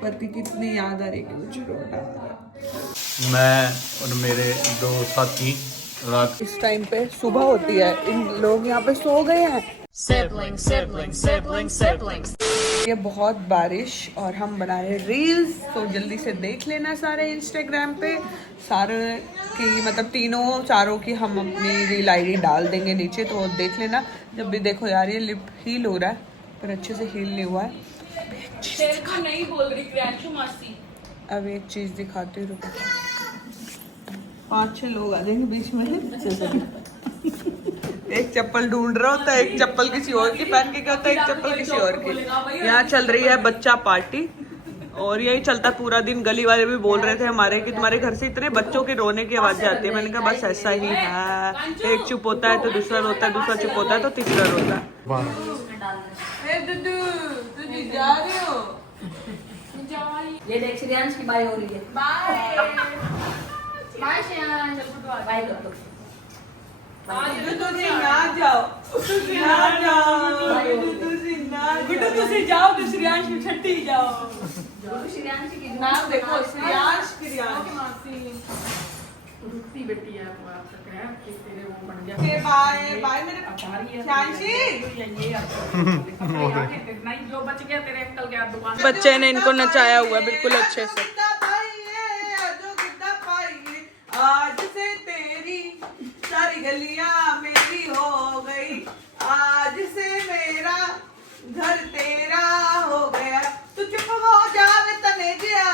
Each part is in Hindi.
पति कितनी याद आ रही है मुझे, रोना आ रहा। मैं और मेरे दो साथी रात इस टाइम पे सुबह होती है, इन लोग यहाँ पे सो गए हैं। Siblings, siblings, siblings, siblings. ये बहुत बारिश और हम बना रहे रील्स, तो जल्दी से देख लेना सारे इंस्टाग्राम पे। सारे की मतलब तीनों चारों की हम अपनी रील आईडी डाल देंगे नीचे, तो देख लेना जब भी देखो। यार ये लिप हील हो रहा है पर अच्छे से हील नहीं हुआ है। नहीं बोल रही क्रियांशु मासी। अब एक चीज दिखाती हूँ, 5-6 लोग आ जाएंगे बीच में। एक चप्पल ढूंढ रहा होता है, एक चप्पल किसी और की पहन के क्या होता है, एक चप्पल किसी और की। यहाँ चल रही है बच्चा पार्टी और यही चलता पूरा दिन। गली वाले भी बोल रहे थे हमारे कि तुम्हारे घर से इतने बच्चों के रोने की आवाजें आती है। मैंने कहा बस ऐसा ही है, एक चुप होता है तो दूसरा रोता है, दूसरा चुप होता है तो तीसरा रोता है। जा रहे हो? ये देख श्रेयांश की बाय हो रही है। बाय बाय श्रेयांश, बाय कर दो। तुसी जाओ तो श्रेयांश की छट्टी जाओ। श्रेयांश की नाम देखो, श्रेयांश मासी रुकती बेटी है वो आप तक है कि तेरे वो बन गया। के बाय बाय मेरे श्रेयांशी। नहीं जो बच गया तेरे अंकल के हाथ दुकान। बच्चे ने इनको नचाया हुआ बिल्कुल अच्छे से। आज से तेरी सारी गलियां मेरी हो गई, आज से मेरा घर तेरा हो गया, तू चुप हो जावे तने गया,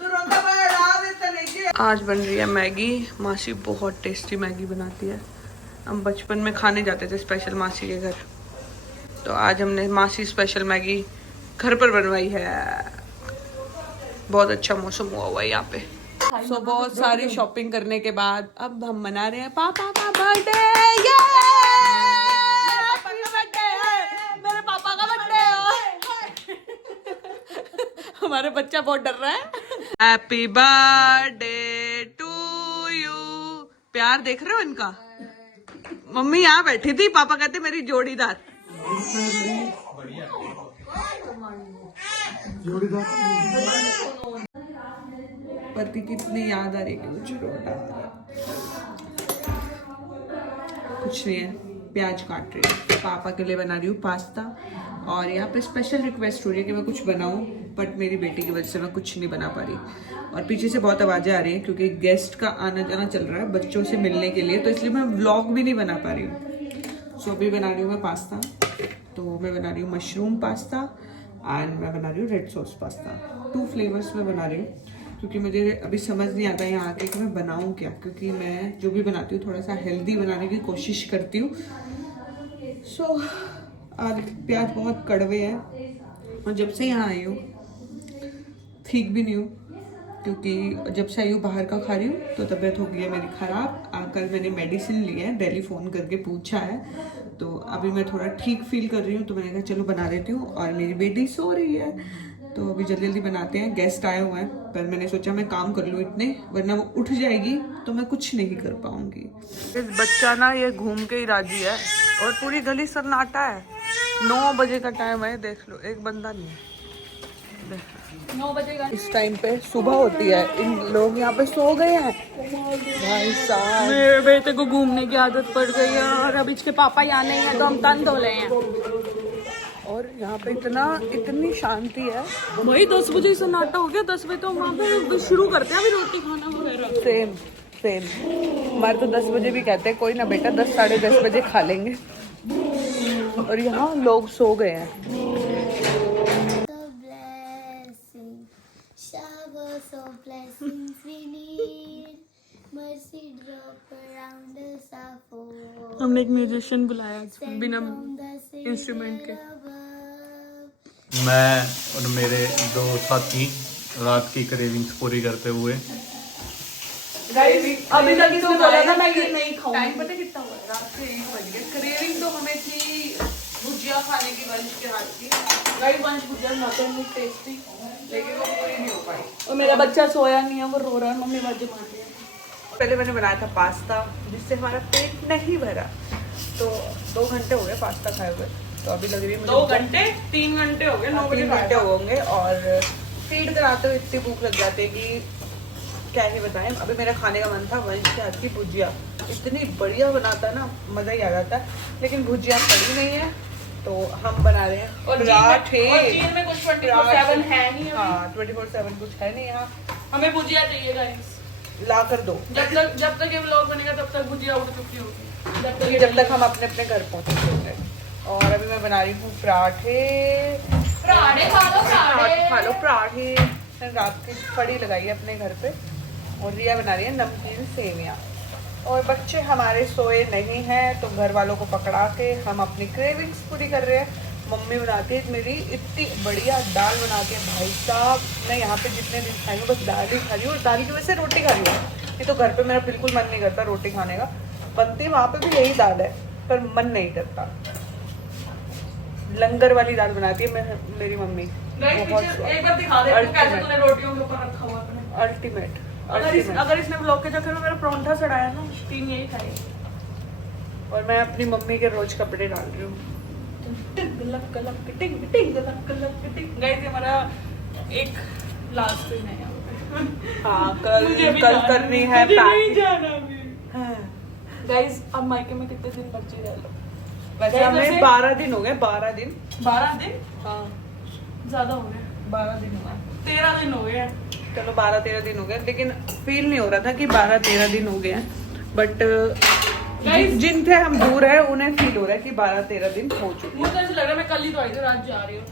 तू रोंदा बड़ावे तने गया। आज बन रही है मैगी। मासी बहुत टेस्टी मैगी बनाती है। हम बचपन में खाने जाते थे स्पेशल मासी के घर, तो आज हमने मासी स्पेशल मैगी घर पर बनवाई है। बहुत अच्छा मौसम हुआ है यहाँ पे। सो बहुत सारी शॉपिंग करने के बाद अब हम मना रहे हैं पापा का बर्थडे। मेरे पापा का बर्थडे है। हमारे बच्चा बहुत डर रहा है। Happy birthday to you. प्यार देख रहे हो इनका? मम्मी यहाँ बैठी थी, पापा कहते मेरी जोड़ीदार। पति कितनी याद आ रही है मुझे, रोना आ रहा। कुछ नहीं है, प्याज काट रही हूँ, पापा के लिए बना रही हूँ पास्ता। और यहाँ पे स्पेशल रिक्वेस्ट हो रही है कि मैं कुछ बनाऊँ, बट मेरी बेटी की वजह से मैं कुछ नहीं बना पा रही। और पीछे से बहुत आवाज़ें आ रही हैं क्योंकि गेस्ट का आना जाना चल रहा है बच्चों से मिलने के लिए, तो इसलिए मैं व्लॉग भी नहीं बना पा रही हूँ। सो अभी बना रही हूँ मैं पास्ता। तो मैं बना रही हूँ मशरूम पास्ता एंड मैं बना रही हूँ रेड सॉस पास्ता। 2 फ्लेवर्स में बना रही हूँ क्योंकि मुझे अभी समझ नहीं आता यहाँ आके कि मैं बनाऊँ क्या, क्योंकि मैं जो भी बनाती हूँ थोड़ा सा हेल्दी बनाने की कोशिश करती हूँ। सो और प्याज बहुत कड़वे हैं और जब से यहाँ आई हूँ ठीक भी नहीं हूँ, क्योंकि जब से आई हूँ बाहर का खा रही हूँ तो तबीयत हो गई है मेरी ख़राब। कल मैंने मेडिसिन ली है, दिल्ली फ़ोन करके पूछा है, तो अभी मैं थोड़ा ठीक फील कर रही हूँ, तो मैंने कहा चलो बना देती हूँ। और मेरी बेटी सो रही है तो अभी जल्दी जल्दी बनाते हैं। गेस्ट आए हुए हैं पर मैंने सोचा मैं काम कर लूँ इतने, वरना वो उठ जाएगी तो मैं कुछ नहीं कर पाऊंगी। इस बच्चा ना ये घूम के ही राजी है और पूरी गली सन्नाटा है। 9 बजे का टाइम है, देख लो एक बंदा नहीं है। 9 बजे का इस टाइम पे सुबह होती है, इन लोग यहाँ पे सो गए हैं। भाई साहब मेरे बेटे को घूमने की आदत पड़ गई है और अब इसके पापा यहाँ नहीं है तो हम तंग हो रहे हैं। और यहाँ पे इतनी शांति है। वही 10 बजे सन्नाटा हो गया। 10 बजे तो वहाँ पे शुरू करते हैं अभी रोटी खाना वगैरह। सेम हमारे तो 10 बजे भी कहते हैं कोई ना बेटा 10 साढ़े 10 बजे खा लेंगे। और यहाँ लोग सो गए हैं। हमने एक म्यूजिशियन बुलाया बिना इंस्ट्रूमेंट के। मैं और मेरे दो साथी रात की क्रेविंग्स पूरी करते हुए अभी तक इसने बोला था मैं ये नहीं खाऊंगी। टाइम पता कितना हुआ? रात के 1 बज गए। क्रेविंग तो हमें थी भुजिया खाने की, वंश के हाथ की। राइट, वंश भुजिया नॉट ओनली टेस्टी, लेकिन वो पूरी नहीं हो पाई। और मेरा बच्चा सोया नहीं है, वो रो रहा है, मम्मी बाजी मार रही है। पहले मैंने बनाया था पास्ता जिससे हमारा पेट नहीं भरा, तो 2 घंटे हो गए पास्ता खाए हुए। तो अभी लग रही है 2 घंटे 3 घंटे हो गए, 9 बजे 3 घंटे होंगे। और फीड कराते हुए इतनी भूख लग जाती है कि क्या ही बताएं। अभी मेरा खाने का मन था वंश के हाथ की भुजिया, इतनी बढ़िया बनाता है ना, मज़ा ही आ जाता है। लेकिन भुजिया पड़ी नहीं है तो हम बना रहे हैं पराठे। चीन में कुछ 24/7 है नहीं। हाँ 24/7 कुछ है नहीं यहाँ। हमें भुजिया चाहिए गाइस, ला कर दो। जब तक ये व्लॉग बनेगा तब तक भुजिया उड़ चुकी होगी, जब तक हम अपने अपने घर पहुँचे। और अभी मैं बना रही हूँ पराठे। पराठे खा लो, पराठे खा लो पराठे। रात की कड़ी लगाई है अपने घर पे। और रिया बना रही है नमकीन सेवियाँ। और बच्चे हमारे सोए नहीं हैं तो घर वालों को पकड़ा के हम अपनी क्रेविंग्स पूरी कर रहे हैं। मम्मी बनाती है मेरी इतनी बढ़िया दाल बनाती है भाई साहब। मैं यहाँ पे जितने दिन खाई हूँ बस दाल ही खा रही हूँ, और दाल की वजह से रोटी खा रही हूँ। ये तो घर पे मेरा बिल्कुल मन नहीं करता रोटी खाने का। बनती वहाँ पे भी यही दाल है पर मन नहीं करता। लंगर वाली दाल बनाती है मेरी मम्मी। एक बार दिखा दे कैसे तूने रोटियों के ऊपर रखा हुआ है। अल्टीमेट। अगर इसने ब्लॉग के चक्कर में मेरा परोंठा सड़ाया ना, तीन यही खाए। और मैं अपनी मम्मी के रोज कपड़े डाल रही हूँ। गाइस हमारा एक लास्ट दिन है यहाँ पे। हाँ कल करनी है गाइस अब मायके में कितने दिन बचे रह लो। वैसे हमें 12 दिन हो गए। 12 दिन 12 दिन हाँ ज्यादा हो गए। 12 दिन हो गए। 13 दिन हो गए। चलो 12-13 दिन हो गए, लेकिन फील नहीं हो रहा था कि 12-13 दिन हो गए हैं। बट जिनसे हम दूर है उन्हें फील हो रहा है कि 12-13 दिन हो चुके हैं। मुझे ऐसा लग रहा है मैं कल ही तो आई थी, रात जा रही हूँ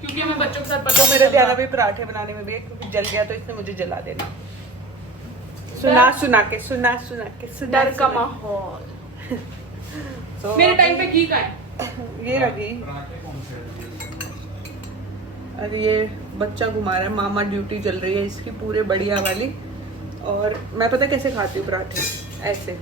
क्योंकि मैं बच्चों के साथ तो मेरे ध्यान अभी पराठे बनाने में भी है, क्योंकि जल गया तो इसने मुझे जला देना। सुना के डर का माहौल। तो मेरे टाइम पे घी का है ये रखी। अरे ये बच्चा घुमा रहा है, मामा ड्यूटी चल रही है इसकी पूरे बढ़िया वाली। और मैं पता कैसे खाती हूँ पराठे, ऐसे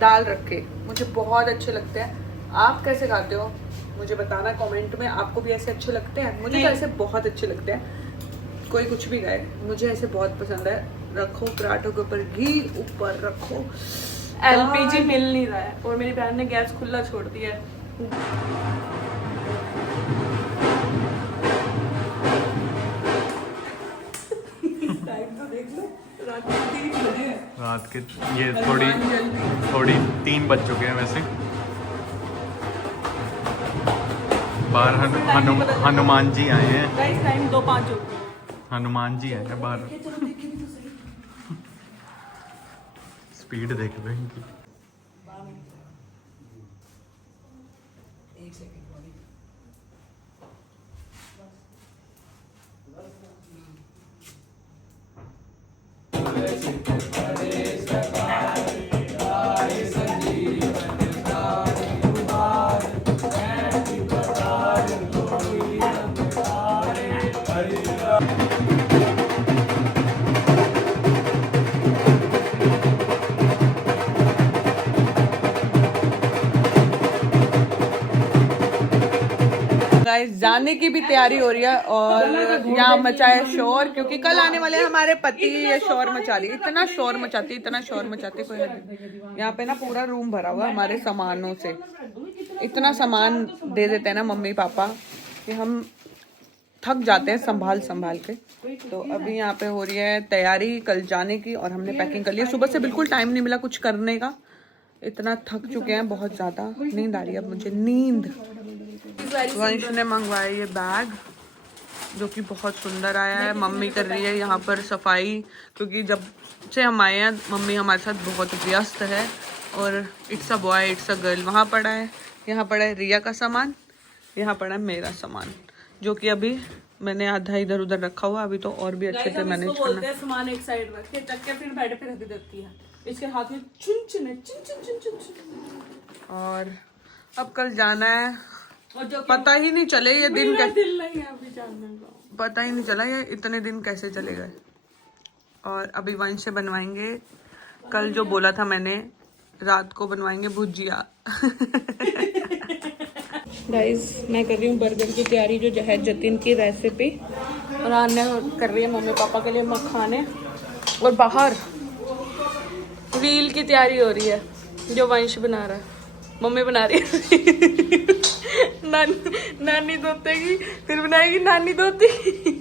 दाल रख के, मुझे बहुत अच्छे लगते हैं। आप कैसे खाते हो मुझे बताना कमेंट में। आपको भी ऐसे अच्छे लगते हैं? मुझे तो ऐसे बहुत अच्छे लगते हैं। कोई कुछ भी खाए मुझे ऐसे बहुत पसंद है। रखो पराठों के ऊपर घी, ऊपर रखो। एलपीजी मिल नहीं रहा है और मेरी बहन ने गैस खुला छोड़ दिया है। रात के ये थोड़ी 3 बज चुके हैं वैसे। बाहर हनुमान जी आए हैं। टाइम 2:05 हो गया। हनुमान जी आए हैं बाहर। स्पीड देख लो इनकी। गाइस जाने की भी तैयारी हो रही है और यहाँ मचाए शोर, क्योंकि कल आने वाले हमारे पति। ये शोर मचा रही है, इतना शोर मचाती कोई हद नहीं। यहाँ पे ना पूरा रूम भरा हुआ है हमारे सामानों से। इतना सामान दे देते हैं ना मम्मी पापा कि हम थक जाते हैं संभाल के। तो अभी यहाँ पे हो रही है तैयारी कल जाने की, और हमने पैकिंग कर ली है। सुबह से बिल्कुल टाइम नहीं मिला कुछ करने का, इतना थक चुके हैं बहुत ज्यादा। नींद आ रही है अब मुझे, नींद। वंश ने मंगवाया ये बैग जो कि बहुत सुंदर आया है। मम्मी कर रही है यहाँ पर सफाई, क्योंकि जब से हम आए हैं मम्मी हमारे साथ बहुत व्यस्त है। और it's a boy it's a girl वहाँ पड़ा है, यहाँ पड़ा है रिया का सामान, यहाँ पड़ा है मेरा सामान, जो कि अभी मैंने आधा इधर उधर रखा हुआ। अभी तो और भी अच्छे से मैनेज करना है। सामान एक साइड रख के चक के फिर बेड पे रख देती है। इसके हाथ में चुन चुन है, चुन। और अब कल जाना है, और जो पता ही नहीं चले ये दिन दिल नहीं है अभी जानने का, पता ही नहीं चला ये इतने दिन कैसे चले गए। और अभी वंश से बनवाएंगे कल जो बोला था मैंने, रात को बनवाएंगे भुजिया। गाइस मैं कर रही हूँ बर्गर की तैयारी, जो है जतिन की रेसिपी। और अन्य कर रही है मम्मी पापा के लिए मखाने। और बाहर रील की तैयारी हो रही है जो वंश बना रहा है, मम्मी बना रही है। नानी धोतेगी फिर बनाएगी नानी धोती।